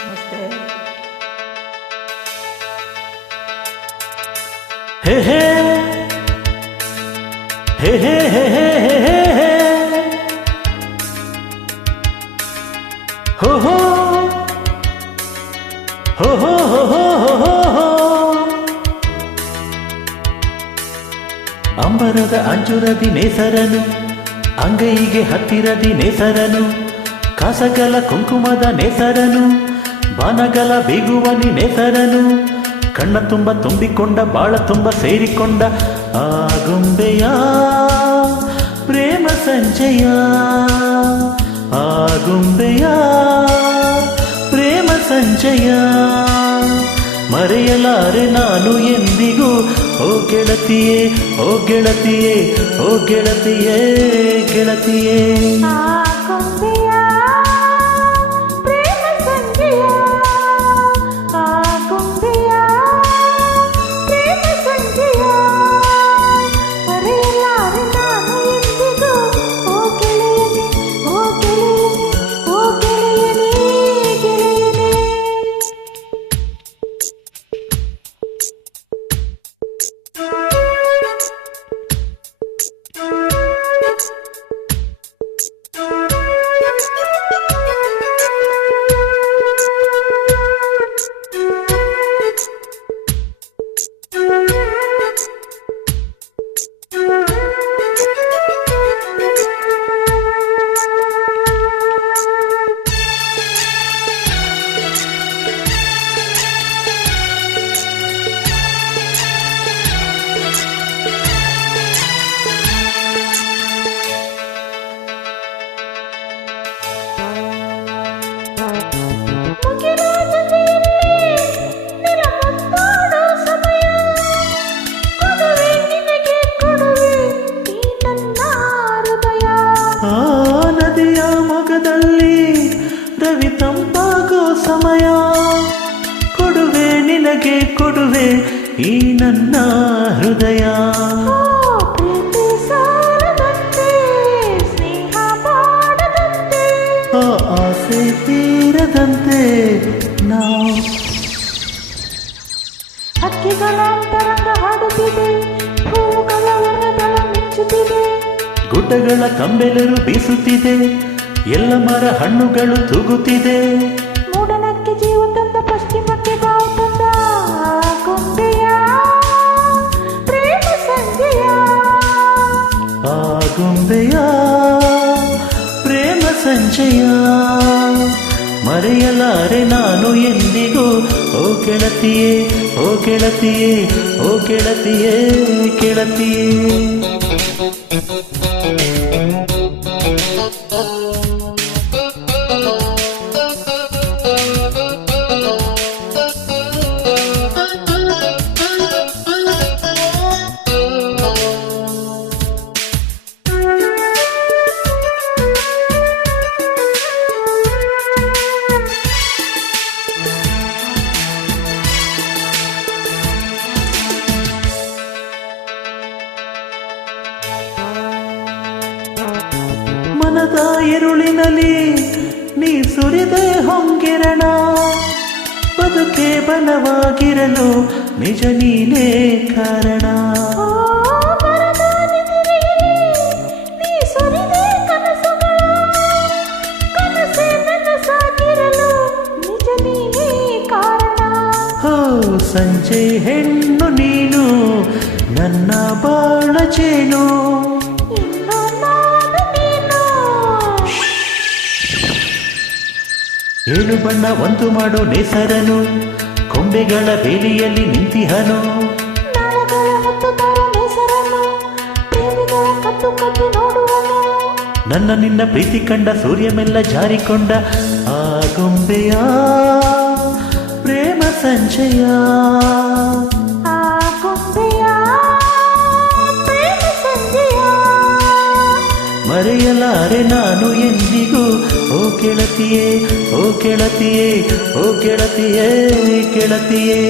ನಮಸ್ತೆ. ಹೇ ಹೇ ಹೇ ಹೇ ಹೇ ಹೇ ಹೇ ಹೇ ಹೋ ಹೋ ಹೋ ಹೋ ಹೋ ಹೋ ಹೋ ಹೋ. ಅಂಬರದ ಅಂಜುರದಿ ನೇಸರನು, ಅಂಗೈಗೆ ಹತ್ತಿರದಿ ನೇಸರನು, ಕಾಸಗಲ ಕುಂಕುಮದ ನೇಸರನು, ಬಾನಗಲ ಬೀಗುವನಿ ನೇಸರನು, ಕಣ್ಣ ತುಂಬ ತುಂಬಿಕೊಂಡ ಬಾಳ ತುಂಬ ಸೇರಿಕೊಂಡ ಆಗುಂಬೆಯ ಪ್ರೇಮ ಸಂಜಯ, ಆಗುಂಬೆಯ ಪ್ರೇಮ ಸಂಜಯ. ಮರೆಯಲಾರೆ ನಾನು ಎಂದಿಗೂ ಓ ಗೆಳತಿಯೇ, ಓ ಗೆಳತಿಯೇ, ಓ ಗೆಳತಿಯೇ, ಗೆಳತಿಯೇ. ನದಿಯ ಮೊಗದಲ್ಲಿ ರವಿ ತಂಪಾಗೋ ಸಮಯ, ಕೊಡುವೆ ನಿನಗೆ ಕೊಡುವೆ ಈ ನನ್ನ ಹೃದಯ. ಆಸೆ ತೀರದಂತೆ ನಾವು ಹಕ್ಕಿಗಳ ತರಂಗ ಹಾಡುತ್ತಿದೆ, ಹೂವುಗಳ ವರ್ಣಗಳ ಮಿಂಚುತ್ತಿದೆ, ಗುಡ್ಡಗಳ ಕಂಬೆಲರು ಬೀಸುತ್ತಿದೆ, ಎಲ್ಲ ಮರ ಹಣ್ಣುಗಳು ತೂಗುತ್ತಿದೆ. ಮೂಡನಕ್ಕೆ ಜೀವ ತಂದ ಪಶ್ಚಿಮಕ್ಕೆ ಬಾವು ತಂದ ಆಗುಂಬೆಯ ಪ್ರೇಮ ಸಂಜಯ, ಆಗುಂಬೆಯ ಪ್ರೇಮ ಸಂಜಯ. ಮರೆಯಲಾರೆ ನಾನು ಎಂದಿಗೂ ಓ ಗೆಳತಿಯೇ, ಓ ಗೆಳತಿಯೇ, ಓ ಗೆಳತಿಯೇ, ಗೆಳತಿಯೇ. ಮನದ ಎರುಳಿನಲ್ಲಿ ನೀ ಸುರಿದೆ ಹೊಂಗಿರಣ, ಬದುಕೆ ಬಲವಾಗಿರಲು ನಿಜ ನೀನೇ ಕಾರಣ. ಹೋ ಸಂಜೆ ಹೆಣ್ಣು ನೀನು ನನ್ನ ಬಾಳ ಚೇನು, ಏಳು ಬಣ್ಣ ಒಂದು ಮಾಡೋ ನೇಸರನು, ಕೊಂಬೆಗಳ ಬೇಲಿಯಲ್ಲಿ ನಿಂತಿಹನು, ನನ್ನ ನಿನ್ನ ಪ್ರೀತಿ ಕಂಡ ಸೂರ್ಯ ಮೆಲ್ಲ ಜಾರಿಕೊಂಡ ಆಗುಂಬೆಯ ಪ್ರೇಮ ಸಂಜಯ, ಮರೆಯಲಾರೆ ನಾನು ಎಂದಿಗೂ ಓ ಗೆಳತಿಯೇ, ಓ ಗೆಳತಿಯೇ, ಓ ಗೆಳತಿಯೇ, ಗೆಳತಿಯೇ.